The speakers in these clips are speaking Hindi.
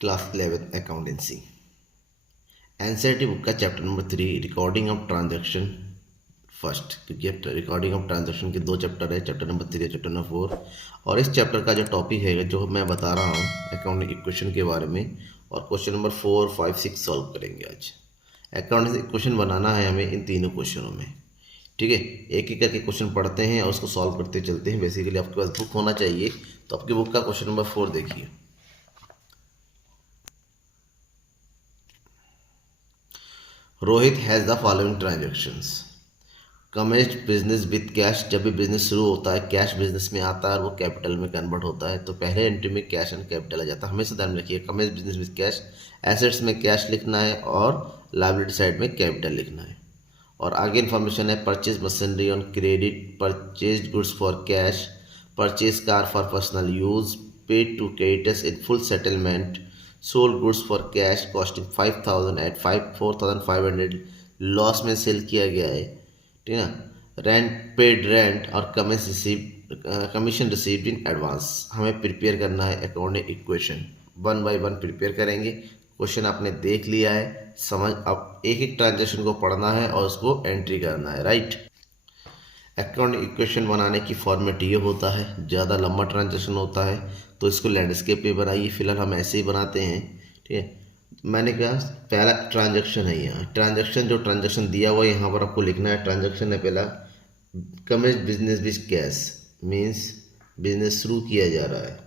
क्लास 11 अकाउंटेंसी एनसीईआरटी बुक का chapter number 3 recording of transaction first, क्योंकि रिकॉर्डिंग ऑफ ट्रांजैक्शन के दो चैप्टर है, चैप्टर नंबर 3 और चैप्टर नंबर 4। और इस चैप्टर का जो टॉपिक है जो मैं बता रहा हूँ अकाउंटिंग इक्वेशन के बारे में, और क्वेश्चन नंबर 4, 5, 6 सॉल्व करेंगे आज। अकाउंटिंग इक्वेशन बनाना है हमें इन तीनों क्वेश्चनों में, ठीक है। एक एक करके क्वेश्चन पढ़ते हैं और उसको सॉल्व करते चलते हैं। बेसिकली आपके पास बुक होना चाहिए, तो आपकी बुक का क्वेश्चन नंबर 4 देखिए। Rohit has the following transactions. Commenced business with cash. जब भी बिजनेस शुरू होता है कैश बिजनेस में आता है और वो कैपिटल में कन्वर्ट होता है, तो पहले एंट्री में कैश एंड कैपिटल आ जाता है। हमेशा ध्यान में रखिए, commenced business with cash, assets में कैश लिखना है और लायबिलिटी साइड में कैपिटल लिखना है। और आगे इन्फॉर्मेशन है, purchase machinery on credit, purchase goods for cash, purchase car for personal use, paid to creditors in full settlement, sold goods for cash costing 5000 at 4500 loss में सेल किया गया है, ठीक है ना। रेंट, पेड रेंट और कमीशन रिसीव्ड इन एडवांस। हमें प्रिपेयर करना है अकाउंटिंग इक्वेशन, 1 बाय 1 प्रिपेयर करेंगे। क्वेश्चन आपने देख लिया है, समझ, अब एक एक ट्रांजेक्शन को पढ़ना है और उसको एंट्री करना है, राइट। अकाउंटिंग इक्वेशन बनाने की फॉर्मेट ये होता है, ज़्यादा लंबा ट्रांजेक्शन होता है तो इसको लैंडस्केप पे बनाइए। फिलहाल हम ऐसे ही बनाते हैं, ठीक है। मैंने कहा पहला ट्रांजैक्शन है, यहाँ ट्रांजैक्शन, जो ट्रांजैक्शन दिया हुआ है यहाँ पर आपको लिखना है। ट्रांजैक्शन है पहला, commenced business with cash, means business शुरू किया जा रहा है।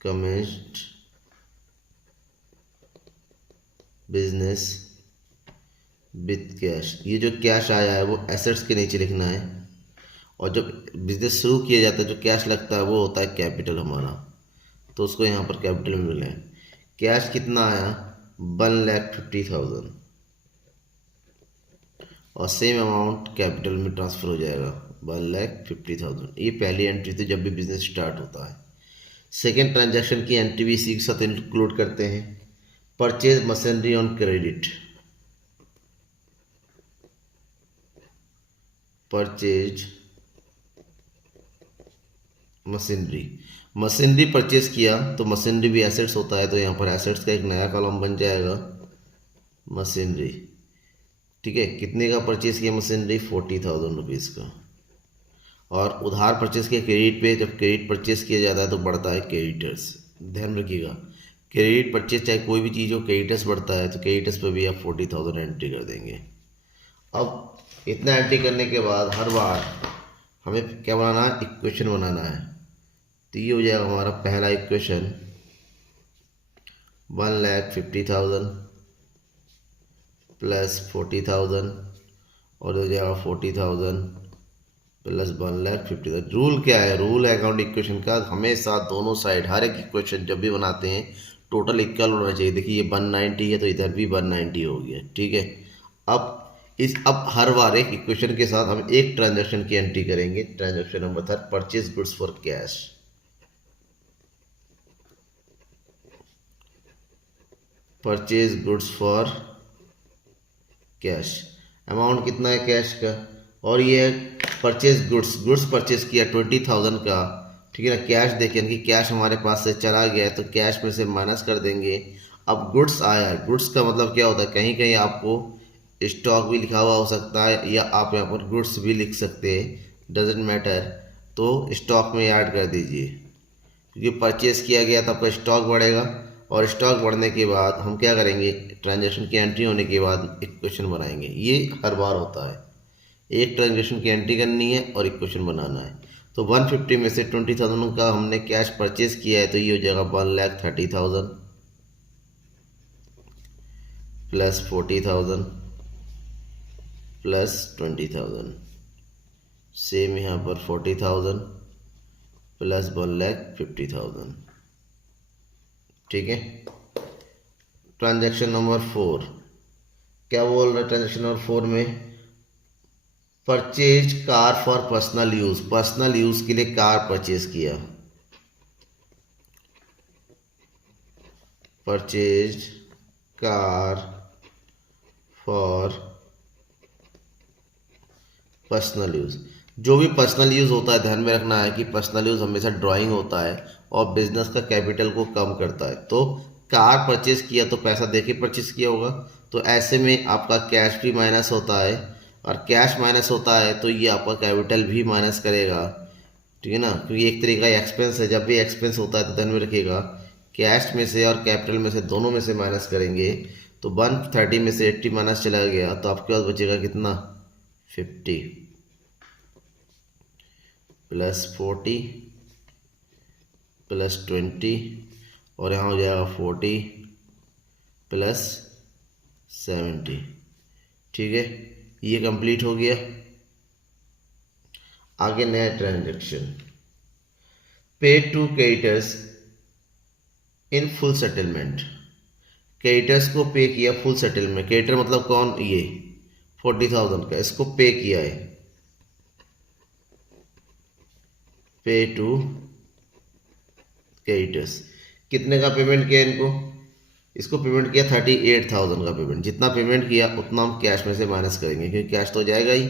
कमेंस्ड बिजनेस विथ कैश, ये जो कैश आया है वो एसेट्स के नीचे लिखना है। और जब बिजनेस शुरू किया जाता है जो कैश लगता है वो होता है कैपिटल हमारा, तो उसको यहाँ पर कैपिटल में मिला है। कैश कितना आया, 1,50,000, और सेम अमाउंट कैपिटल में ट्रांसफ़र हो जाएगा, 1,50,000। ये पहली एंट्री थी जब भी बिजनेस स्टार्ट होता है। सेकेंड ट्रांजैक्शन की एंट्री भी इसी के साथ इंक्लूड करते हैं, purchase machinery on credit. Purchase machinery, machinery purchase किया तो मशीनरी भी एसेट्स होता है, तो यहाँ पर एसेट्स का एक नया कॉलम बन जाएगा, मशीनरी, ठीक है। कितने का परचेज किया मशीनरी, 40,000 रुपीज़ का। और उधार परचेज किया क्रेडिट पे, जब क्रेडिट परचेज किया जाता है तो बढ़ता है क्रेडिटर्स, ध्यान रखिएगा। क्रेडिट परचेज चाहे कोई भी चीज़ हो, क्रेडिटर्स बढ़ता है तो क्रेडिटर्स पे भी आप 40,000 एंट्री कर देंगे। अब इतना एंट्री करने के बाद हर बार हमें क्या बनाना है, इक्वेशन बनाना है। तो ये हो जाएगा हमारा पहला इक्वेशन, 1,50,000 प्लस 40,000, और हो जाएगा 40,000 प्लस 1,50,000। रूल क्या है, रूल है अकाउंट इक्वेशन का, हमेशा दोनों साइड हर एक इक्वेशन जब भी बनाते हैं टोटल इक्वल होना चाहिए। देखिए ये 190 है तो इधर भी 190 हो गया, ठीक है। अब हर बार एक इक्वेशन के साथ हम एक ट्रांजैक्शन की एंट्री करेंगे। Transaction number 3, purchase goods for cash. Purchase goods for cash, amount कितना है कैश का, और ये परचेज गुड्स परचेज किया 20,000 का, ठीक है ना। कैश देखें कि कैश हमारे पास से चला गया तो कैश में से माइनस कर देंगे। अब गुड्स आया है, गुड्स का मतलब क्या होता है, कहीं कहीं आपको स्टॉक भी लिखा हुआ हो सकता है या आप यहाँ पर गुड्स भी लिख सकते हैं, डजेंट मैटर। तो स्टॉक में ऐड कर दीजिए, क्योंकि परचेज किया गया तो आपका स्टॉक बढ़ेगा, और स्टॉक बढ़ने के बाद हम क्या करेंगे, ट्रांजैक्शन की एंट्री होने के बाद इक्वेशन बनाएंगे। ये हर बार होता है, एक ट्रांजैक्शन की एंट्री करनी है और इक्वेशन बनाना है। तो 150 में से 20,000 का हमने कैश परचेज किया है, तो ये हो जाएगा 1,30,000 प्लस 40,000 प्लस 20,000, सेम यहाँ पर 40,000 प्लस 1,50,000, ठीक है। ट्रांजैक्शन नंबर 4 क्या बोल रहा है, ट्रांजैक्शन नंबर 4 में purchase car for personal use, personal use के लिए कार परचेज किया। Purchase car for personal use, जो भी पर्सनल यूज़ होता है, ध्यान में रखना है कि पर्सनल यूज़ हमेशा ड्राइंग होता है और बिजनेस का कैपिटल को कम करता है। तो कार परचेज किया तो पैसा दे के परचेज किया होगा, तो ऐसे में आपका कैश भी माइनस होता है, और कैश माइनस होता है तो ये आपका कैपिटल भी माइनस करेगा। ठीक है ना, क्योंकि एक तरीका एक्सपेंस है। जब भी एक्सपेंस होता है तो ध्यान में रखिएगा कैश में से और कैपिटल में से दोनों में से माइनस करेंगे। तो 130 में से 80 माइनस चला गया तो आपके पास बचेगा कितना, 50 प्लस 40 प्लस 20, और यहाँ हो जाएगा 40 प्लस 70। ठीक है, ये कंप्लीट हो गया। आगे नया transaction, pay to creditors in full settlement. Creditors को पे किया फुल सेटलमेंट। क्रेडिटर मतलब कौन, ये 40,000 का, इसको पे किया है, पे टू क्रेडिटर्स। कितने का पेमेंट किया इनको, इसको पेमेंट किया 38,000 का पेमेंट। जितना पेमेंट किया उतना हम कैश में से माइनस करेंगे, क्योंकि कैश तो जाएगा ही,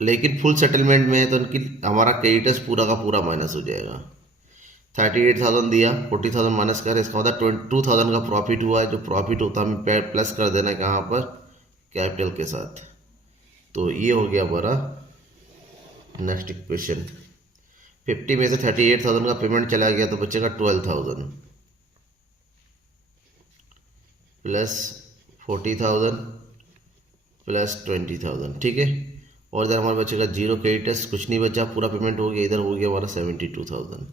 लेकिन फुल सेटलमेंट में है तो उनकी हमारा क्रेडिटर्स पूरा का पूरा माइनस हो जाएगा। 38,000 दिया, 40,000 माइनस कर, इसका मतलब 22,000 का प्रॉफिट हुआ है। जो प्रॉफिट होता है हमें प्लस कर देना है कहाँ पर, कैपिटल के साथ। तो ये हो गया हमारा नेक्स्ट इक्वेशन। 50 में से 38,000 का पेमेंट चला गया तो बचेगा 12,000 प्लस 40,000 प्लस 20,000। ठीक है, और इधर हमारा बचेगा जीरो क्रेडिटर्स, कुछ नहीं बचा, पूरा पेमेंट हो गया। इधर हो गया हमारा 72,000।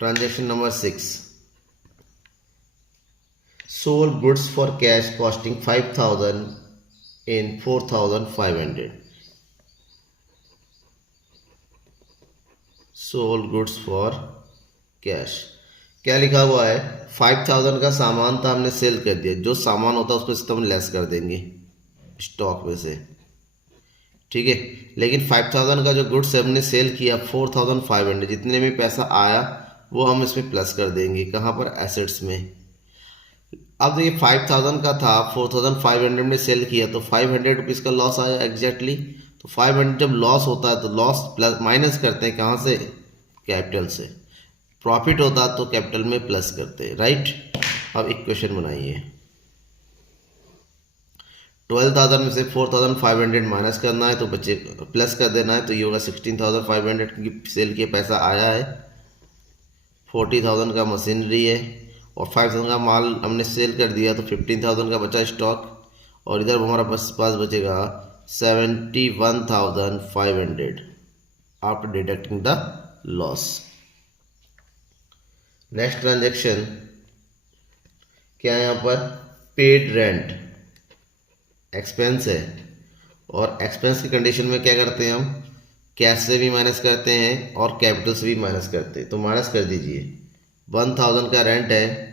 Transaction number 6, sold goods for cash costing 5,000 in 4,500। Sold goods for cash, क्या लिखा हुआ है, 5,000 का सामान था, हमने सेल कर दिया। जो सामान होता है उसको हम लेस कर देंगे स्टॉक में से। ठीक है, लेकिन 5,000 का जो गुड्स हमने सेल किया 4,500, जितने में पैसा आया वो हम इसमें प्लस कर देंगे, कहाँ पर, एसेट्स में। अब देखिए 5,000 का था, 4,500 में सेल किया तो 500 रुपीज़ का लॉस आया एग्जैक्टली। तो 500 जब लॉस होता है तो लॉस प्लस माइनस करते हैं कहाँ से, कैपिटल से। प्रॉफिट होता तो कैपिटल में प्लस करते हैं, राइट। अब इक्वेशन बनाइए, 12,000 में से 4,500 माइनस करना है तो बचे, प्लस कर देना है तो ये होगा 16,500, क्योंकि सेल के पैसा आया है। 40,000 का मशीनरी है और 5,000 का माल हमने सेल कर दिया तो 15,000 का बचा स्टॉक, और इधर हमारा पास बचेगा 71,500 after deducting the loss. Next transaction क्या है यहाँ पर, पेड रेंट, एक्सपेंस है, और एक्सपेंस की कंडीशन में क्या करते हैं हम, कैश से भी माइनस करते हैं और कैपिटल से भी माइनस करते हैं। तो माइनस कर दीजिए, 1,000 का रेंट है,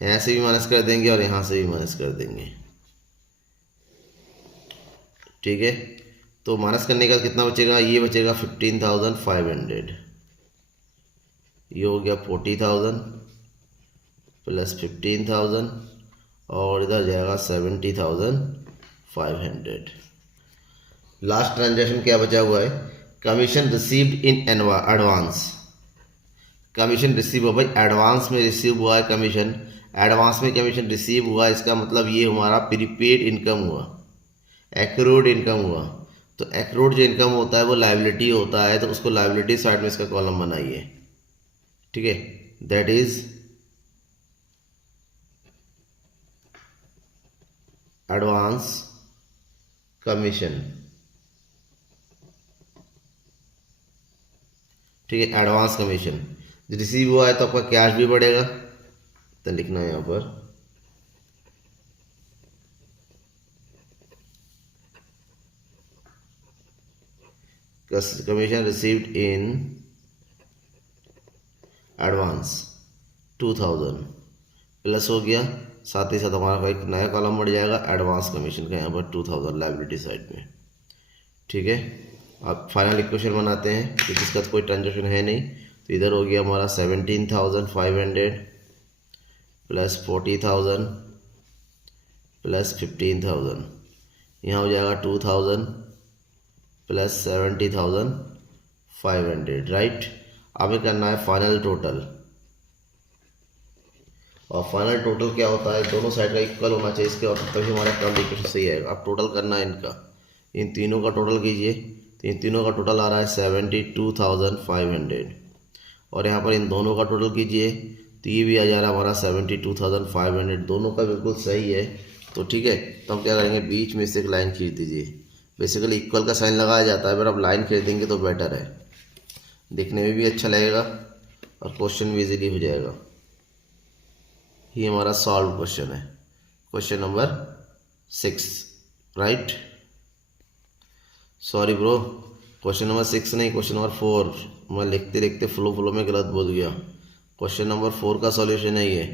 यहाँ से भी माइनस कर देंगे और यहाँ से भी माइनस कर देंगे। ठीक है, तो माइनस करने का कितना बचेगा, ये बचेगा 15,500। ये हो गया 40,000 प्लस 15,000, और इधर जाएगा 70,500। लास्ट ट्रांजेक्शन क्या बचा हुआ है, commission received in advance. Commission receive हुआ भाई, एडवांस में रिसीव हुआ है कमीशन, एडवांस में कमीशन रिसीव हुआ, इसका मतलब ये हमारा प्रीपेड इनकम हुआ, एक्रूड इनकम हुआ। तो एक्रूड जो इनकम होता है वो लायबिलिटी होता है, तो उसको लायबिलिटी साइड में इसका कॉलम बनाइए। ठीक है, दैट इज एडवांस कमीशन। ठीक है, एडवांस कमीशन रिसीव हुआ है तो आपका कैश भी बढ़ेगा, तो लिखना है यहाँ पर commission received in advance 2,000 plus हो गया, साथ ही साथ हमारा एक नया कॉलम बढ़ जाएगा एडवांस कमीशन का यहाँ पर 2,000 लायबिलिटी साइड में। ठीक है, अब फाइनल इक्वेशन बनाते हैं क्योंकि इसका तो कोई ट्रांजेक्शन है नहीं। तो इधर हो गया हमारा 17,500 प्लस 40,000 प्लस 15,000। यहाँ हो जाएगा 2000 प्लस 70,500, राइट। हमें करना है फाइनल टोटल, और फाइनल टोटल क्या होता है, दोनों साइड का इक्वल होना चाहिए इसके, और तभी हमारा कर्व इक्वेशन सही आएगा। अब टोटल करना है इनका, इन तीनों का टोटल कीजिए, तो इन तीनों का टोटल आ रहा है 72,500, और यहाँ पर इन दोनों का टोटल कीजिए, तो ये भी आ जा रहा है हमारा 72,500, दोनों का बिल्कुल सही है। तो ठीक है, तो हम क्या करेंगे, बीच में से एक लाइन खींच दीजिए। बेसिकली इक्वल का साइन लगाया जाता है, पर अब लाइन खींच देंगे तो बेटर है, दिखने में भी अच्छा लगेगा और क्वेश्चन भी इजीली हो जाएगा। ये हमारा सॉल्व क्वेश्चन है, question number 6, right. Sorry bro, question number 6 नहीं, क्वेश्चन नंबर 4, मैं लिखते लिखते फ्लो में गलत बोल गया। क्वेश्चन नंबर 4 का सॉल्यूशन है ये,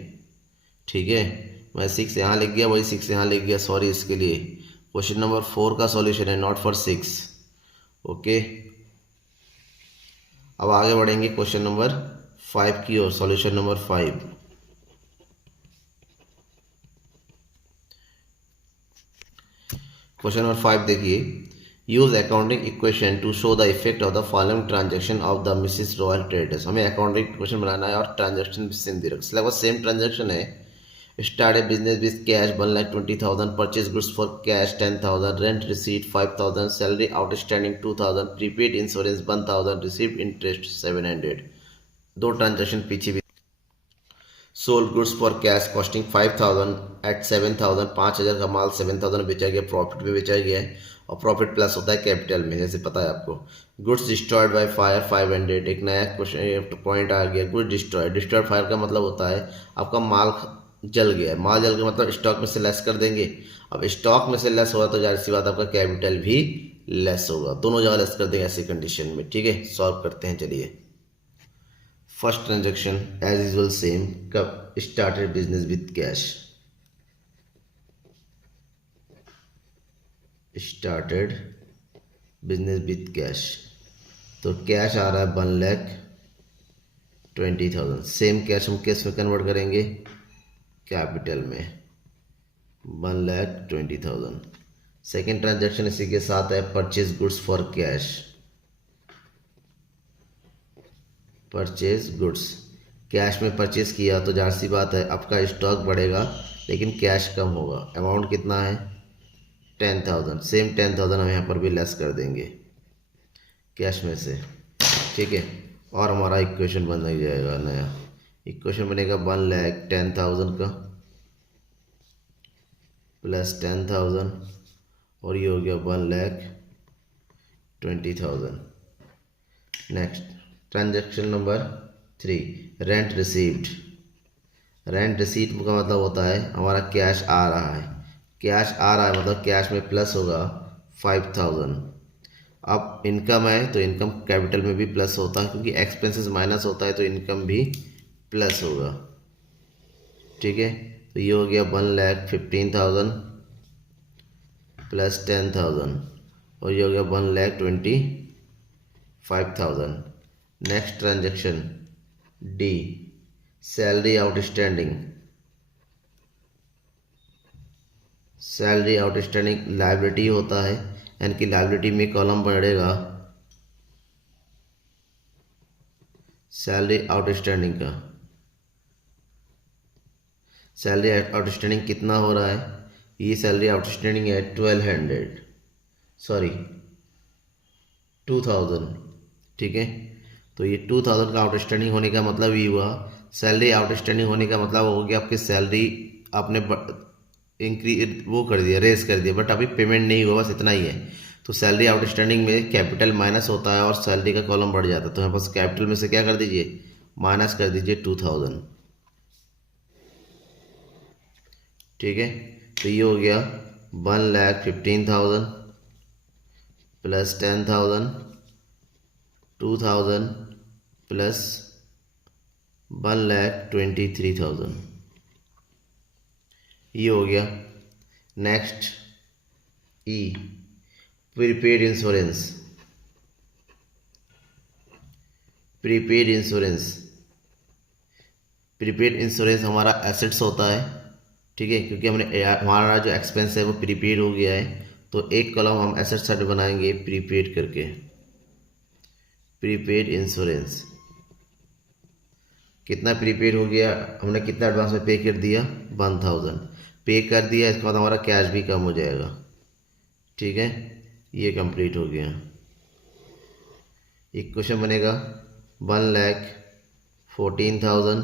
ठीक है। मैं 6 यहाँ लिख गया, वही 6 यहाँ लिख गया, सॉरी इसके लिए। क्वेश्चन नंबर 4 का सॉल्यूशन है, नॉट फॉर 6, ओके। अब आगे बढ़ेंगे क्वेश्चन नंबर 5 की ओर, सॉल्यूशन नंबर 5। क्वेश्चन नंबर 5 देखिए, use accounting equation two show the effect of the following transaction of the Mrs royal traders. हमें अकाउंटिंग इक्वेशन बनाना है और ट्रांजेक्शन भी सेम दे रखा, लगभग सेम ट्रांजेक्शन है। Start A business with cash 1,20,000, purchase goods for cash 10,000, rent receipt 5,000, salary outstanding 2,000, prepaid insurance 1,000, received interest 700। दो ट्रांजेक्शन पीछे भी। Sold goods for cash costing 5,000 at 7,000, 5,000 का माल 7,000 बेचा गया, प्रॉफिट में बेचा गया है, और प्रॉफिट प्लस होता है कैपिटल में, जैसे पता है आपको। गुड्स डिस्ट्रॉयड बाय फायर 500, एक नया क्वेश्चन पॉइंट आ गया, गुड्स डिस्ट्रॉयड। डिस्ट्रॉयड फायर का मतलब होता है आपका माल जल गया है, माल जल गया मतलब स्टॉक में से लेस कर देंगे। अब स्टॉक में से लेस होगा तो जाहिर सी बात आपका कैपिटल भी लेस होगा, दोनों जगह लेस कर देंगे ऐसी कंडीशन में, ठीक है। सॉल्व करते हैं, चलिए। First transaction as usual same, कब started business with cash, started business with cash, तो कैश आ रहा है 1,20,000, सेम कैश हम कैश में कन्वर्ट करेंगे कैपिटल में, 1,20,000। सेकेंड ट्रांजेक्शन इसी के साथ है, purchase goods for cash, purchase goods, cash में परचेज किया तो जाहिर सी बात है आपका स्टॉक बढ़ेगा लेकिन कैश कम होगा। अमाउंट कितना है, 10,000, सेम 10,000 हम यहाँ पर भी लेस कर देंगे कैश में से, ठीक है। और हमारा इक्वेशन बन जाएगा, नया इक्वेशन बनेगा 1,10,000 का प्लस 10,000, और ये हो गया 1,20,000। Next transaction number 3, rent received. Rent receipt का मतलब होता है हमारा कैश आ रहा है, कैश आ रहा है मतलब कैश में प्लस होगा 5,000। अब इनकम है तो इनकम कैपिटल में भी प्लस होता है, क्योंकि एक्सपेंसेस माइनस होता है तो इनकम भी प्लस होगा, ठीक है। तो ये हो गया 1,15,000 प्लस 10,000, और ये हो गया 1,25,000। Next transaction D, salary outstanding. Salary outstanding liability होता है, यानी कि लायबिलिटी में कॉलम बढ़ेगा सैलरी आउटस्टैंडिंग का। सैलरी आउटस्टैंडिंग कितना हो रहा है, ये सैलरी आउटस्टैंडिंग है 2,000, ठीक है। तो ये 2,000 का आउटस्टैंडिंग होने का मतलब ये हुआ, सैलरी आउटस्टैंडिंग होने का मतलब हो गया आपकी सैलरी आपने इंक्रीज वो कर दिया, रेस कर दिया, बट अभी पेमेंट नहीं हुआ, बस इतना ही है। तो सैलरी आउटस्टैंडिंग में कैपिटल माइनस होता है और सैलरी का कॉलम बढ़ जाता है, तो यहाँ पास कैपिटल में से क्या कर दीजिए, माइनस कर दीजिए 2,000, ठीक है। तो ये हो गया 1,15,000 प्लस 10,000, 2,000 प्लस 1,23,000, ये हो गया। Next E, prepaid insurance. Prepaid insurance, prepaid insurance हमारा एसेट्स होता है, ठीक है, क्योंकि हमने हमारा जो एक्सपेंस है वो प्रीपेड हो गया है, तो एक कॉलम हम एसेट साइड बनाएंगे प्रीपेड करके, प्रीपेड इंश्योरेंस। कितना प्रीपेड हो गया, हमने कितना एडवांस में पे कर दिया, 1000 पे कर दिया। इसके बाद हमारा कैश भी कम हो जाएगा। ठीक है, ये कंप्लीट हो गया। एक क्वेश्चन बनेगा 1,14,000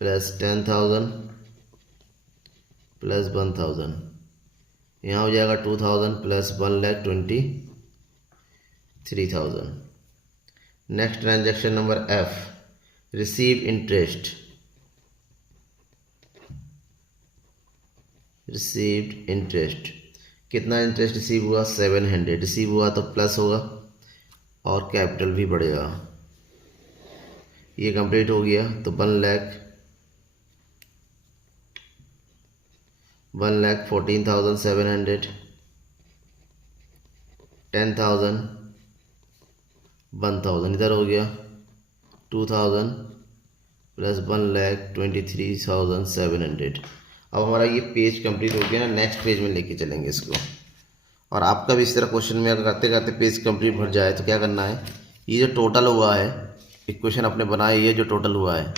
प्लस 10,000 प्लस 1,000, यहाँ हो जाएगा 2,000 plus 1,23,000। Next transaction number F, receive interest. Received interest, कितना इंटरेस्ट रिसीव हुआ, 700 रिसीव हुआ तो प्लस होगा और कैपिटल भी बढ़ेगा। ये कंप्लीट हो गया तो 1,14,700, 10,000 1,000 इधर हो गया, 2,000 प्लस 1,23,700। अब हमारा ये पेज कंप्लीट हो गया ना। नेक्स्ट पेज में लेके चलेंगे इसको। और आपका भी इस तरह क्वेश्चन में अगर करते करते पेज कंप्लीट भर जाए तो क्या करना है, ये जो टोटल हुआ है इक्वेशन आपने बनाई, ये जो टोटल हुआ है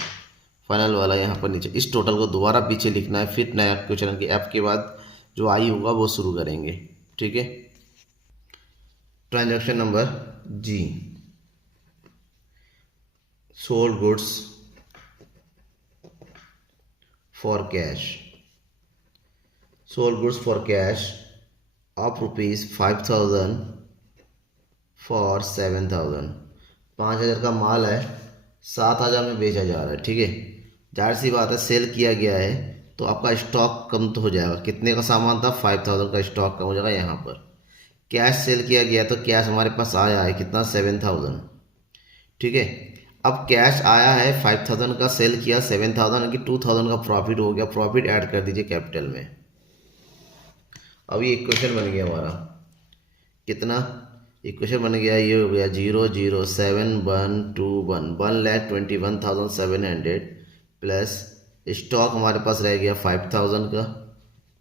फाइनल वाला यहाँ पर नीचे, इस टोटल को दोबारा पीछे लिखना है। फिर नया क्वेश्चन के F के बाद जो आई होगा वो शुरू करेंगे। ठीक है, transaction number G, sold goods for cash. Sold goods for cash of ₹5,000 for 7,000। 5,000 का माल है, 7,000 में बेचा जा रहा है। ठीक है, जाहिर सी बात है सेल किया गया है तो आपका स्टॉक कम तो हो जाएगा। कितने का सामान था, 5,000 का स्टॉक कम हो जाएगा। यहाँ पर कैश सेल किया गया तो कैश हमारे पास आया है कितना, 7,000। ठीक है, अब कैश आया है 5,000 का, सेल किया 7,000 की 2,000 का प्रॉफिट हो गया। प्रॉफिट ऐड कर दीजिए कैपिटल में। अब ये इक्वेशन बन गया हमारा, कितना इक्वेशन बन गया, ये हो गया 0,0,7,1,2,1, 1,21,700 प्लस स्टॉक हमारे पास रह गया 5,000 का,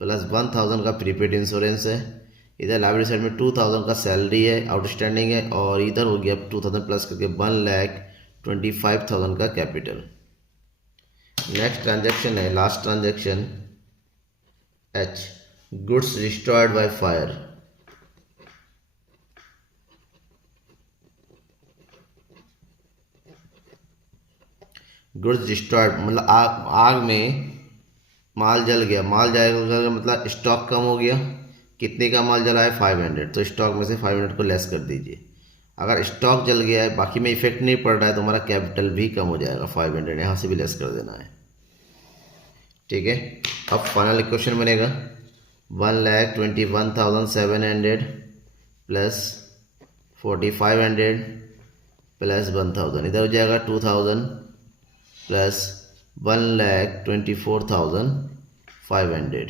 प्लस 1,000 का प्रीपेड इंश्योरेंस है। इधर लाइबिलिटी साइड में 2,000 का सैलरी है, आउटस्टैंडिंग है, और इधर हो गया 2,000 प्लस करके 1,25,000 का कैपिटल। नेक्स्ट ट्रांजैक्शन है, last transaction H, goods destroyed by fire. Goods destroyed मतलब आग में माल जल गया। माल जाएगा मतलब स्टॉक कम हो गया। कितने का माल जला है, 500, तो स्टॉक में से 500 को लेस कर दीजिए। अगर स्टॉक जल गया है बाकी में इफेक्ट नहीं पड़ रहा है तो हमारा कैपिटल भी कम हो जाएगा, 500 यहाँ से भी लेस कर देना है। ठीक है, अब फाइनल इक्वेशन बनेगा 1,21,700 प्लस 4,500 प्लस 1,000, इधर हो जाएगा 2,000 प्लस 1,24,500।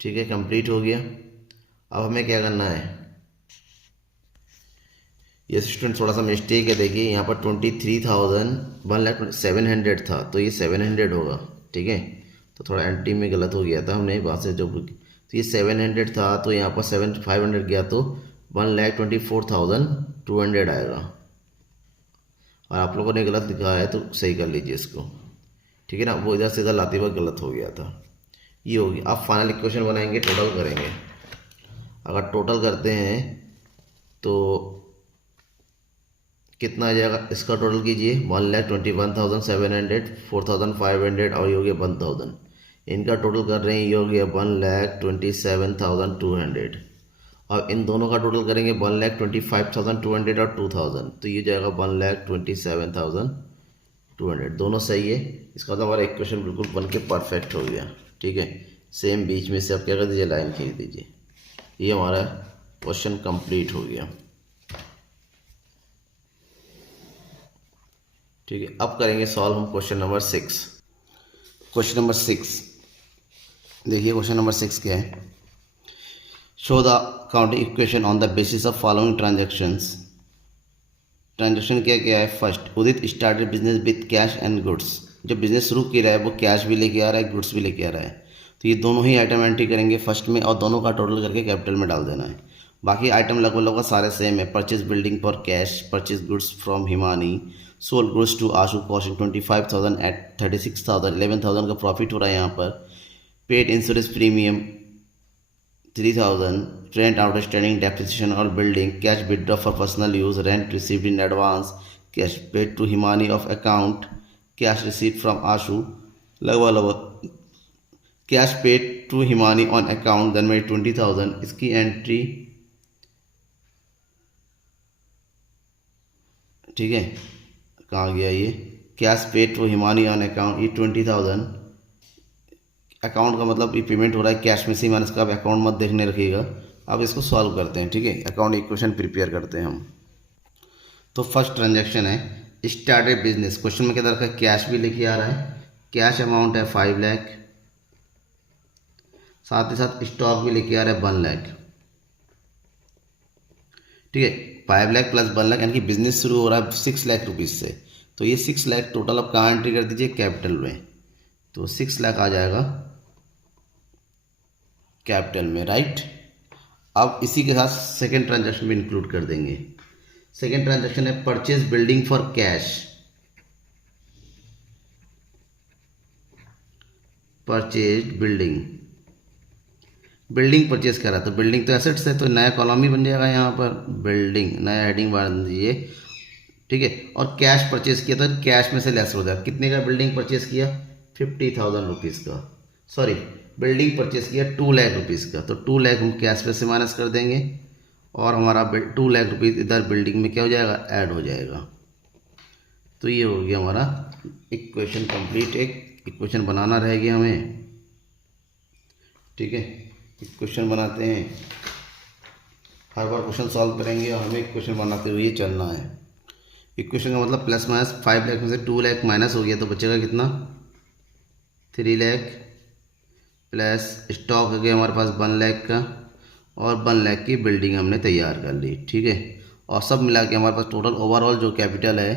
ठीक है, कंप्लीट हो गया। अब हमें क्या करना है, ये स्टूडेंट थोड़ा सा मिस्टेक है, देखिए यहाँ पर 23,000 1,07,000 था तो ये 700 होगा। ठीक है, तो थोड़ा एंट्री में गलत हो गया था, हमने वहाँ से जो तो ये 700 था तो यहाँ पर 500 गया तो 1,24,200 आएगा। और आप लोगों ने गलत लिखा है तो सही कर लीजिए इसको। ठीक है ना, वो इधर से इधर लाते हुए गलत हो गया था। ये होगी। अब फाइनल इक्वेशन बनाएंगे, टोटल करेंगे। अगर टोटल करते हैं तो कितना आ जाएगा, इसका टोटल कीजिए 1,21,700, 4,500 और ये हो गया 1,000। इनका टोटल कर रहे हैं, ये हो गया 1,27,200। और इन दोनों का टोटल करेंगे 1,25,200 और 2,000, तो ये जाएगा 1,27,200। दोनों सही है, इसका मतलब हमारा इक्वेशन बिल्कुल बन के परफेक्ट हो गया। ठीक है, सेम बीच में से आप क्या कर दीजिए, लाइन खींच दीजिए। ये हमारा क्वेश्चन कंप्लीट हो गया। ठीक है, अब करेंगे सॉल्व हम क्वेश्चन नंबर 6। क्वेश्चन नंबर 6 देखिए, क्वेश्चन नंबर 6 क्या है, show the accounting equation on the basis of following transactions. Transaction क्या क्या है, first, Udit started business with cash and goods. जो बिज़नेस शुरू किया है वो कैश भी लेके आ रहा है, गुड्स भी लेके आ रहा है, तो ये दोनों ही आइटम एंट्री करेंगे फर्स्ट में और दोनों का टोटल करके कैपिटल में डाल देना है। बाकी आइटम लगभग लगभग सारे सेम है। Purchase building for cash, purchase goods from Himani, sold goods to Ashu costing 25,000 at 36,000, 11,000 का प्रॉफिट हो रहा है यहाँ पर। Paid insurance premium 3,000, rent outstanding depreciation और building, cash withdraw for personal use, rent received in advance, cash paid to Himani of account, cash received from Ashu, लगभग लगभग cash paid to Himani on account then में 20,000। इसकी एंट्री ठीक है, कहाँ गया ये, cash paid to Himani on account, ये 20,000 अकाउंट का मतलब ये पेमेंट हो रहा है कैश में से, मैंने इसका अकाउंट मत देखने रखिएगा। अब इसको सॉल्व करते हैं, ठीक है, अकाउंट इक्वेशन प्रिपेयर करते हैं हम। तो फर्स्ट ट्रांजैक्शन है स्टार्ट ए बिजनेस। क्वेश्चन में क्या रखा है, कैश भी लेके आ रहा है, कैश अमाउंट है 5 लाख, साथ ही साथ स्टॉक भी लेके आ रहा है 1 लाख, ठीक है। 5 लाख प्लस 1 लाख यानी कि बिजनेस शुरू हो रहा है 6 लाख रुपीज़ से, तो ये 6 लाख टोटल अब कहाँ एंट्री कर दीजिए, कैपिटल में। तो 6 लाख आ जाएगा कैपिटल में, राइट। अब इसी के साथ सेकेंड ट्रांजैक्शन भी इंक्लूड कर देंगे। सेकेंड ट्रांजैक्शन है purchase building for cash, purchase building, building purchase करा तो बिल्डिंग तो एसेट्स है, तो नया कॉलम ही बन जाएगा यहाँ पर, बिल्डिंग नया हेडिंग बना दीजिए, ठीक है। और कैश परचेज किया तो कैश में से लेस हो जाएगा, कितने का बिल्डिंग परचेज किया, 50,000 रुपीज़ का, सॉरी बिल्डिंग परचेज किया 2 लाख रुपीज़ का, तो 2 लाख हम कैश में से माइनस कर देंगे और हमारा 2 लाख रुपीज़ इधर बिल्डिंग में क्या हो जाएगा, ऐड हो जाएगा। तो ये हो गया हमारा इक्वेशन कंप्लीट। एक इक्वेशन बनाना रहेगी हमें, ठीक है। इक्वेशन बनाते हैं, हर बार क्वेश्चन सॉल्व करेंगे और हमें इक्वेशन बनाते हुए चलना है। इक्वेशन का मतलब प्लस माइनस 5 लाख में से 2 लाख माइनस हो गया तो बचेगा कितना, 3 लाख, प्लस स्टॉक हो गया हमारे पास 1 लाख का, और 1 लाख की बिल्डिंग हमने तैयार कर ली, ठीक है। और सब मिला के हमारे पास टोटल ओवरऑल जो कैपिटल है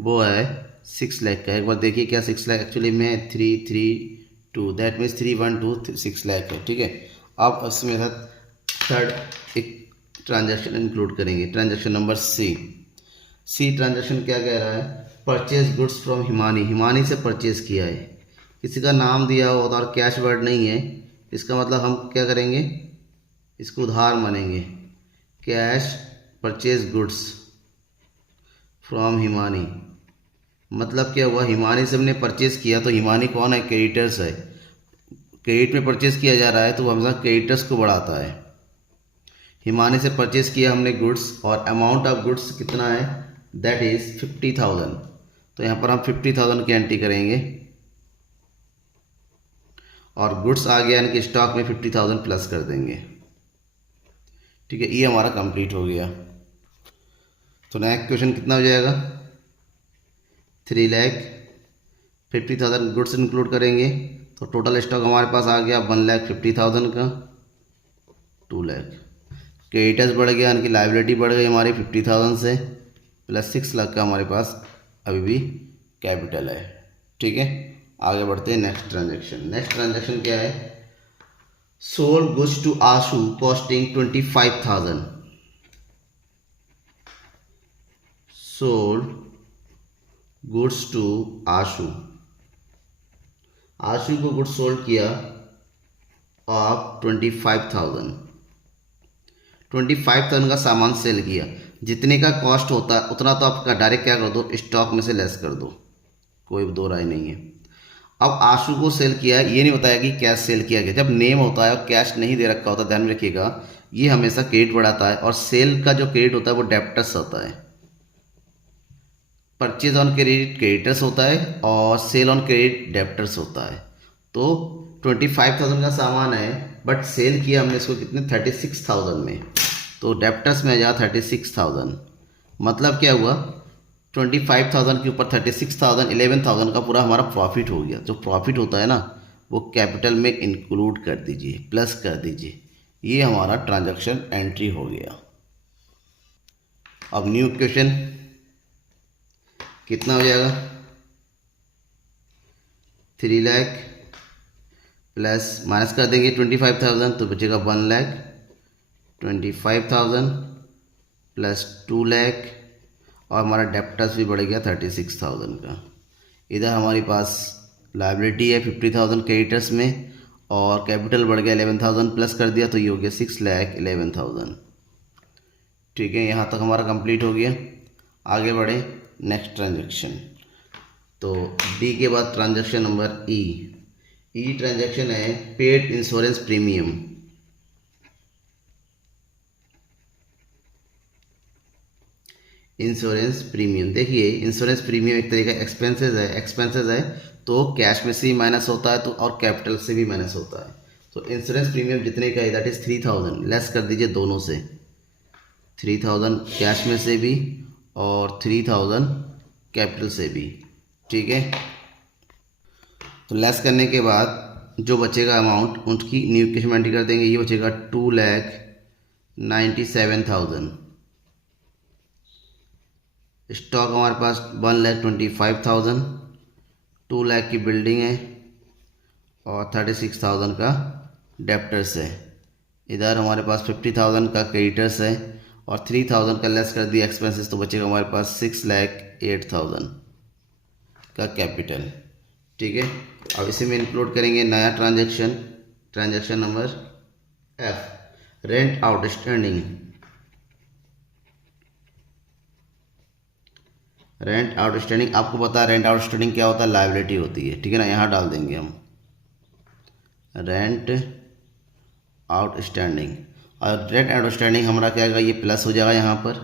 वो है 6 लाख का। एक बार देखिए क्या 6 लाख एक्चुअली में 332, दैट मीन्स 312 लाख है, ठीक है। अब इसमें थर्ड एक ट्रांजैक्शन इंक्लूड करेंगे, ट्रांजैक्शन नंबर सी ट्रांजैक्शन क्या कह रहा है, purchase goods from Himani, Himani से परचेज किया है, किसी का नाम दिया हो और कैश वर्ड नहीं है, इसका मतलब हम क्या करेंगे, इसको उधार मानेंगे, cash purchase goods from Himani, मतलब क्या हुआ, हिमानी से हमने परचेज किया, तो हिमानी कौन है, क्रेडिटर्स है, क्रेडिट में परचेज किया जा रहा है तो वो हमेशा क्रेडिटर्स को बढ़ाता है। हिमानी से परचेज किया हमने गुड्स और अमाउंट ऑफ गुड्स कितना है, दैट इज 50,000, तो यहाँ पर हम 50,000 की एंट्री करेंगे और गुड्स आ गया यानी कि स्टॉक में 50,000 प्लस कर देंगे, ठीक है। ये हमारा कंप्लीट हो गया। तो नेक्स्ट क्वेश्चन कितना हो जाएगा, 3 लाख, 50,000 गुड्स इंक्लूड करेंगे तो टोटल स्टॉक हमारे पास आ गया 1,50,000 का, 2 लाख, क्रेडिटर्स बढ़ गया यानी कि लाइबिलिटी बढ़ गई हमारी 50,000 से, प्लस 6 लाख का हमारे पास अभी भी कैपिटल है, ठीक है। आगे बढ़ते हैं नेक्स्ट ट्रांजैक्शन। नेक्स्ट ट्रांजैक्शन क्या है, sold goods to Ashu costing 25,000, sold goods to Ashu, Ashu को गुड्स सोल्ड किया ऑफ 25,000, 25,000 का सामान सेल किया, जितने का कॉस्ट होता है उतना तो आपका डायरेक्ट क्या कर दो, स्टॉक में से लेस कर दो, कोई दो राय नहीं है। अब आशु को सेल किया, ये नहीं बताया कि कैश सेल किया गया, जब नेम होता है और कैश नहीं दे रखा होता, ध्यान में रखिएगा, ये हमेशा क्रेडिट बढ़ाता है और सेल का जो क्रेडिट होता है वो डेप्टर्स होता है, परचेज ऑन क्रेडिट क्रेडिटर्स होता है और सेल ऑन क्रेडिट डेप्टर्स होता है। तो 25,000 का सामान है बट सेल किया हमने इसको कितने, 36,000 में, तो डेप्टर्स में आ जाए 36,000, मतलब क्या हुआ, 25,000 के ऊपर 36,000, 11,000 का पूरा हमारा प्रॉफिट हो गया। जो प्रॉफिट होता है ना वो कैपिटल में इंक्लूड कर दीजिए, प्लस कर दीजिए, ये हमारा ट्रांजैक्शन एंट्री हो गया। अब न्यू क्वेश्चन कितना हो जाएगा, 3 लाख प्लस माइनस कर देंगे 25,000 तो बचेगा 1,25,000 प्लस 2 लाख और हमारा डेप्टर्स भी बढ़ गया 36,000 का। इधर हमारे पास लाइबिलिटी है 50,000 क्रेडिटर्स में और कैपिटल बढ़ गया 11,000 प्लस कर दिया तो ये हो गया 6,11,000। ठीक है, यहाँ तक हमारा कंप्लीट हो गया। आगे बढ़े नेक्स्ट ट्रांजैक्शन। तो डी के बाद ट्रांजैक्शन नंबर ई ट्रांजैक्शन है paid insurance premium. Insurance premium, देखिए इंश्योरेंस प्रीमियम एक तरीका एक्सपेंसेस है तो कैश में से ही माइनस होता है तो और कैपिटल से भी माइनस होता है। तो इंश्योरेंस प्रीमियम जितने का है दैट इज़ 3,000, लेस कर दीजिए दोनों से, 3,000 कैश में से भी और 3,000 कैपिटल से भी। ठीक है, तो लेस करने के बाद जो बचेगा अमाउंट उसकी न्यू कैश में एंट्री कर देंगे। ये बचेगा 2,97,000। स्टॉक हमारे पास 1,25,000, 2 लाख की बिल्डिंग है और 36,000 का डेप्टर्स है। इधर हमारे पास 50,000 का क्रेडिटर्स है और 3,000 का लेस कर दिया एक्सपेंसेस तो बचेगा हमारे पास 6,08,000 का कैपिटल। ठीक है, अब इसी में इंक्लूड करेंगे नया transaction number F, rent outstanding. Rent outstanding आपको पता है रेंट आउटस्टैंडिंग क्या होता है, लायबिलिटी होती है। ठीक है ना, यहाँ डाल देंगे हम रेंट आउटस्टैंडिंग और रेंट आउटस्टैंडिंग हमारा क्या आएगा, ये प्लस हो जाएगा यहाँ पर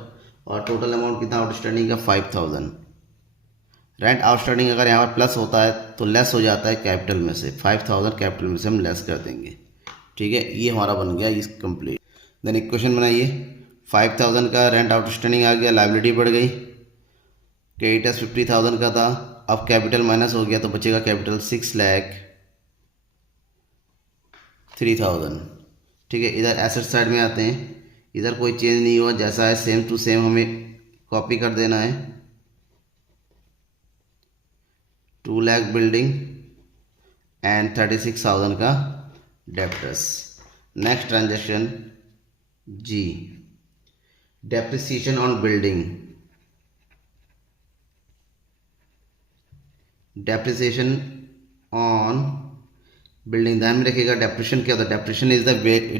और टोटल अमाउंट कितना आउटस्टैंडिंग का 5,000। रेंट आउटस्टैंडिंग अगर यहाँ पर प्लस होता है तो लेस हो जाता है कैपिटल में से, 5,000 कैपिटल में से हम लेस कर देंगे। ठीक है, ये हमारा बन गया इस कंप्लीट। देन इक्वेशन बनाइए, 5,000 का रेंट आउटस्टैंडिंग आ गया, लायबिलिटी बढ़ गई, क्रेडिटर्स 50,000 का था, अब कैपिटल माइनस हो गया तो बचेगा कैपिटल 6,03,000। ठीक है, इधर एसेट साइड में आते हैं, इधर कोई चेंज नहीं हुआ, जैसा है सेम टू सेम हमें कॉपी कर देना है। 2 लाख बिल्डिंग एंड 36,000 का डेप्टर्स। नेक्स्ट ट्रांजैक्शन जी, depreciation on building. Depreciation on building, ध्यान में रखिएगा डेप्रिसिएशन क्या होता है। Depreciation is the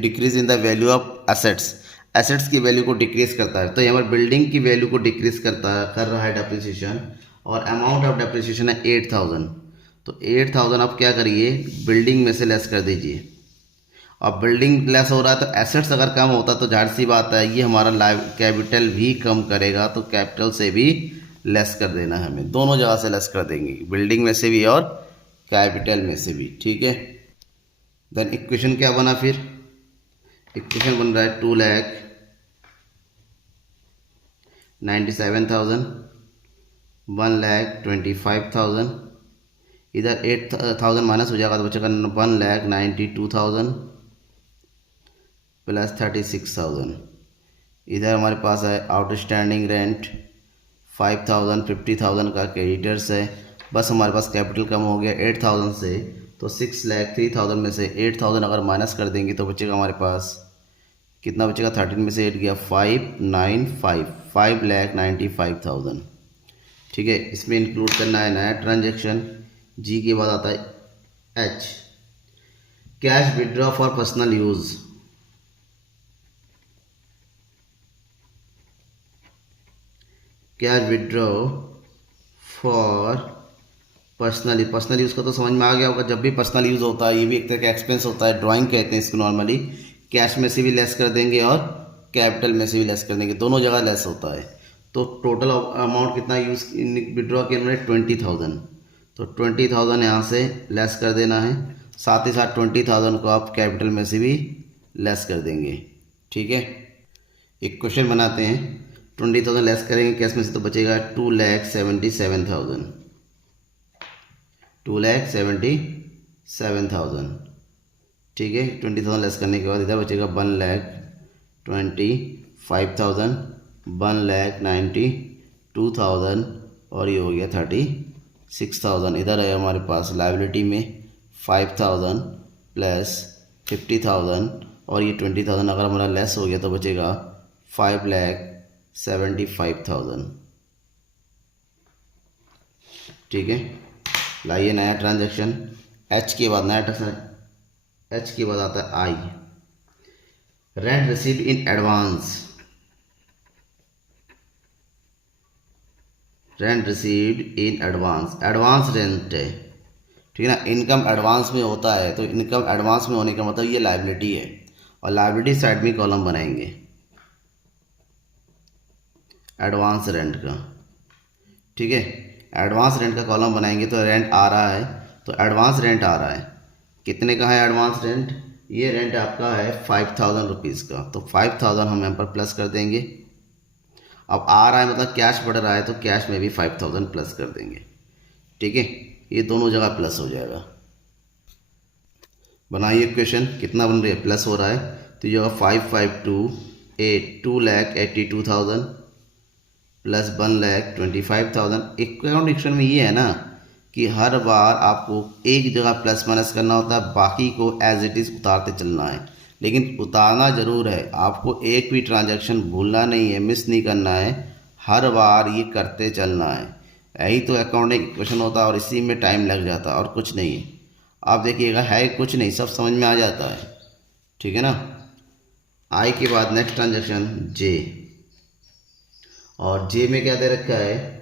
decrease in the value of assets की वैल्यू को डिक्रीज करता है। तो यहाँ पर बिल्डिंग की वैल्यू को डिक्रीज कर रहा है डेप्रिसिएशन और अमाउंट ऑफ डेप्रिसिएशन है 8,000। तो 8,000 आप क्या करिए, बिल्डिंग में से लेस कर दीजिए। और बिल्डिंग लेस हो रहा है तो एसेट्स अगर कम होता तो जाहिर सी बात है ये हमारा कैपिटल भी कम करेगा, तो कैपिटल से भी लेस कर देना है हमें, दोनों जगह से लेस कर देंगे, बिल्डिंग में से भी और कैपिटल में से भी। ठीक है, देन इक्वेशन क्या बना, फिर इक्वेशन बन रहा है 2,97,000, 1,25,000, इधर 8,000 माइनस हो जाएगा तो बचेगा 1,92,000 प्लस 36,000। इधर हमारे पास है आउटस्टैंडिंग रेंट 5,000, 50,000 का क्रेडिटर्स है, बस हमारे पास कैपिटल कम हो गया 8,000 से, तो 6,03,000 में से 8,000 अगर माइनस कर देंगे तो बचेगा हमारे पास कितना बचेगा, 13 में से 8 गया 5,95,000। ठीक है, इसमें इंक्लूड करना है नया ट्रांजैक्शन। जी के बाद आता है H, cash withdraw for personal use. Cash withdraw for personal use का तो समझ में आ गया होगा। जब भी पर्सनल यूज़ होता है ये भी एक तरह का एक्सपेंस होता है, ड्राइंग कहते हैं इसको नॉर्मली। कैश में से भी लेस कर देंगे और कैपिटल में से भी लेस कर देंगे, दोनों जगह लेस होता है। तो टोटल अमाउंट कितना यूज़ विड्रॉ किया हमने, 20,000। तो 20,000 यहाँ से लेस कर देना है, साथ ही साथ 20,000 को आप कैपिटल में से भी लेस कर देंगे। ठीक है, एक क्वेश्चन बनाते हैं, 20,000 लेस करेंगे कैश में से तो बचेगा 2,77,000, 2,77,000। ठीक है, 20,000 लेस करने के बाद इधर बचेगा 1,25,000, 1,92,000 और ये हो गया 36,000। 6000, इधर है हमारे पास लाइबिलिटी में 5000 प्लस 50,000 और ये 20,000 अगर हमारा लेस हो गया तो बचेगा 5,75,000। ठीक है, लाइए नया ट्रांजैक्शन। एच के बाद नया ट्रांजैक्शन, एच के बाद आता है I, rent received in advance. Rent received in advance, advance rent है, ठीक है ना। इनकम एडवांस में होता है तो इनकम एडवांस में होने का मतलब ये लायबिलिटी है, और लायबिलिटी साइड में कॉलम बनाएंगे एडवांस रेंट का। ठीक है, एडवांस रेंट का कॉलम बनाएंगे तो रेंट आ रहा है, तो एडवांस रेंट आ रहा है, कितने का है एडवांस रेंट, ये रेंट आपका है 5,000 रुपीज़ का, तो 5,000 हम यहाँ पर प्लस कर देंगे। अब आ रहा है मतलब कैश बढ़ रहा है तो कैश में भी 5,000 प्लस कर देंगे। ठीक है, ये दोनों जगह प्लस हो जाएगा। बनाइए क्वेश्चन, कितना बन रही है, प्लस हो रहा है, तो ये होगा 552 2,82,000 प्लस 1,25,000। अकाउंट में ये है ना कि हर बार आपको एक जगह प्लस माइनस करना होता है, बाकी को एज इट इज़ उतारते चलना है, लेकिन उतारना ज़रूर है, आपको एक भी ट्रांजैक्शन भूलना नहीं है, मिस नहीं करना है, हर बार ये करते चलना है। यही तो अकाउंटिंग इक्वेशन होता है और इसी में टाइम लग जाता है और कुछ नहीं है। आप देखिएगा है कुछ नहीं, सब समझ में आ जाता है। ठीक है ना। आई के बाद नेक्स्ट ट्रांजैक्शन जे, और जे में क्या दे रखा है,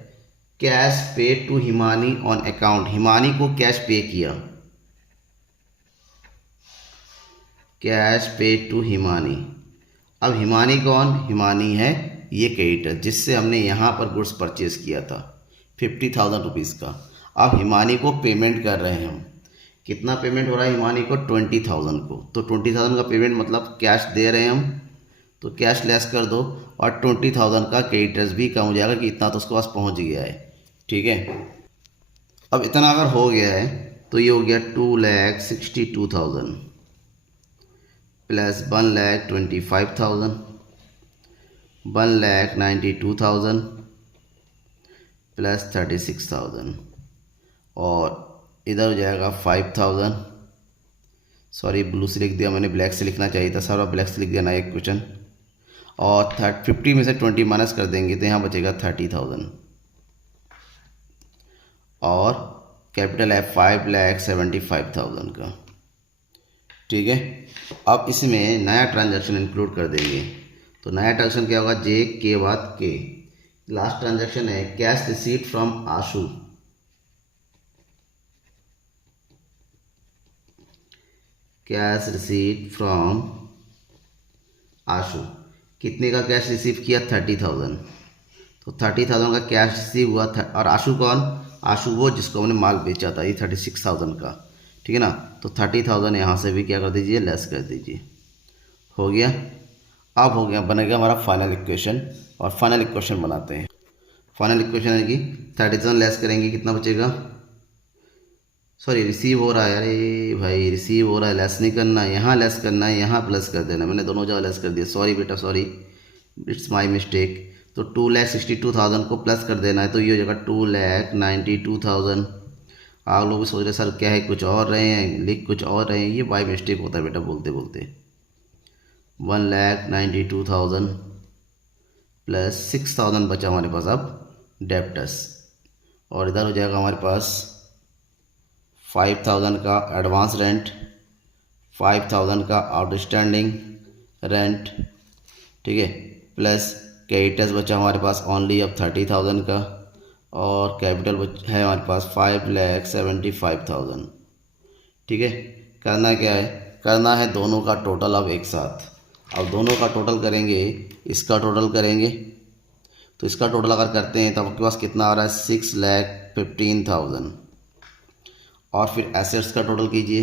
cash pay to Himani on account, Himani को कैश पे किया, कैश पे टू हिमानी। अब हिमानी कौन, हिमानी है ये क्रेडिटर जिससे हमने यहाँ पर गुड्स परचेज किया था 50,000 रुपीज़ का। अब हिमानी को पेमेंट कर रहे हैं हम, कितना पेमेंट हो रहा है हिमानी को, 20,000 को, तो 20,000 का पेमेंट मतलब कैश दे रहे हैं हम, तो कैश लेस कर दो और 20,000 का क्रेडिटर्स भी कम हो जाएगा कि इतना तो उसके पास पहुंच गया है। ठीक है, अब इतना अगर हो गया है तो ये हो गया 2,62,000 प्लस 1,25,000 1,92,000 प्लस 36,000 और इधर हो जाएगा 5,000। सॉरी ब्लू से लिख दिया मैंने, ब्लैक से लिखना चाहिए था, सारा ब्लैक से लिख दिया ना एक क्वेश्चन। और 50 में से 20 माइनस कर देंगे तो यहाँ बचेगा 30,000 और कैपिटल है 5,75,000 का। ठीक है, अब इसमें नया ट्रांजैक्शन इंक्लूड कर देंगे, तो नया ट्रांजैक्शन क्या होगा, जे के बाद के, लास्ट ट्रांजैक्शन है cash received from Ashu, cash received from Ashu, कितने का कैश रिसीव किया, 30,000, तो 30,000 का कैश रिसीव हुआ था। और आशु कौन, आशु वो जिसको हमने माल बेचा था, ये 36,000 का। ठीक है ना, तो 30,000 यहाँ से भी क्या कर दीजिए, लेस कर दीजिए, हो गया। अब हो गया, बनेगा हमारा फाइनल इक्वेशन, और फाइनल इक्वेशन बनाते हैं। फाइनल इक्वेशन है कि 37 लेस करेंगे कितना बचेगा, सॉरी रिसीव हो रहा है, अरे भाई रिसीव हो रहा है, लेस नहीं करना है, यहाँ लेस करना है, यहाँ प्लस कर देना, मैंने दोनों जगह लेस कर दिया, सॉरी बेटा सॉरी, इट्स माय मिस्टेक। तो 2,62,000 को प्लस कर देना है, तो ये हो जाएगा 2,92,000। आप लोग भी सोच रहे सर क्या है, कुछ और रहे हैं, लिख कुछ और रहे हैं, ये बाय मिस्टेक होता है बेटा बोलते बोलते। 1,92,000 प्लस 6,000 बचा हमारे पास अब डेप्टर्स, और इधर हो जाएगा हमारे पास 5,000 का एडवांस रेंट, 5,000 का आउटस्टैंडिंग रेंट। ठीक है, प्लस क्रेडिटर्स बचा हमारे पास ओनली अब 30,000 का, और कैपिटल है हमारे पास 5,75,000। ठीक है, करना क्या है, करना है दोनों का टोटल अब एक साथ। अब दोनों का टोटल करेंगे, इसका टोटल करेंगे, तो इसका टोटल अगर करते हैं तो आपके पास कितना आ रहा है, 6,15,000। और फिर एसेट्स का टोटल कीजिए,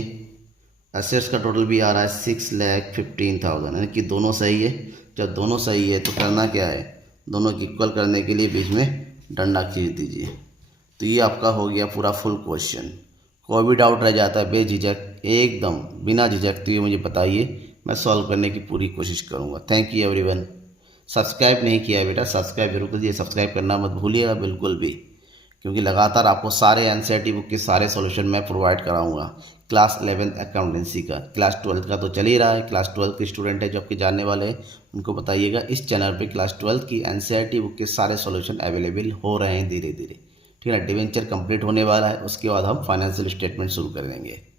एसेट्स का टोटल भी आ रहा है 6,15,000, यानी कि दोनों सही है। जब दोनों सही है तो करना क्या है, दोनों की इक्वल करने के लिए बीच में डंडा खींच दीजिए। तो ये आपका हो गया पूरा फुल क्वेश्चन। कोई भी डाउट रह जाता है बेझिझक, एकदम बिना झिझक तो ये मुझे बताइए, मैं सॉल्व करने की पूरी कोशिश करूँगा। Thank you everyone. सब्सक्राइब नहीं किया है बेटा, सब्सक्राइब जरूर कीजिए, सब्सक्राइब करना मत भूलिएगा बिल्कुल भी, क्योंकि लगातार आपको सारे एनसीईआरटी बुक के सारे सॉल्यूशन मैं प्रोवाइड कराऊंगा। क्लास 11th अकाउंटेंसी का, क्लास 12th का तो चल ही रहा है। क्लास 12th के स्टूडेंट है जो आपके जानने वाले हैं, उनको बताइएगा इस चैनल पे क्लास 12th की एनसीईआरटी बुक के सारे सॉल्यूशन अवेलेबल हो रहे हैं धीरे धीरे। ठीक है ना, डिवेंचर कंप्लीट होने वाला है, उसके बाद हम फाइनेंशियल स्टेटमेंट शुरू कर देंगे।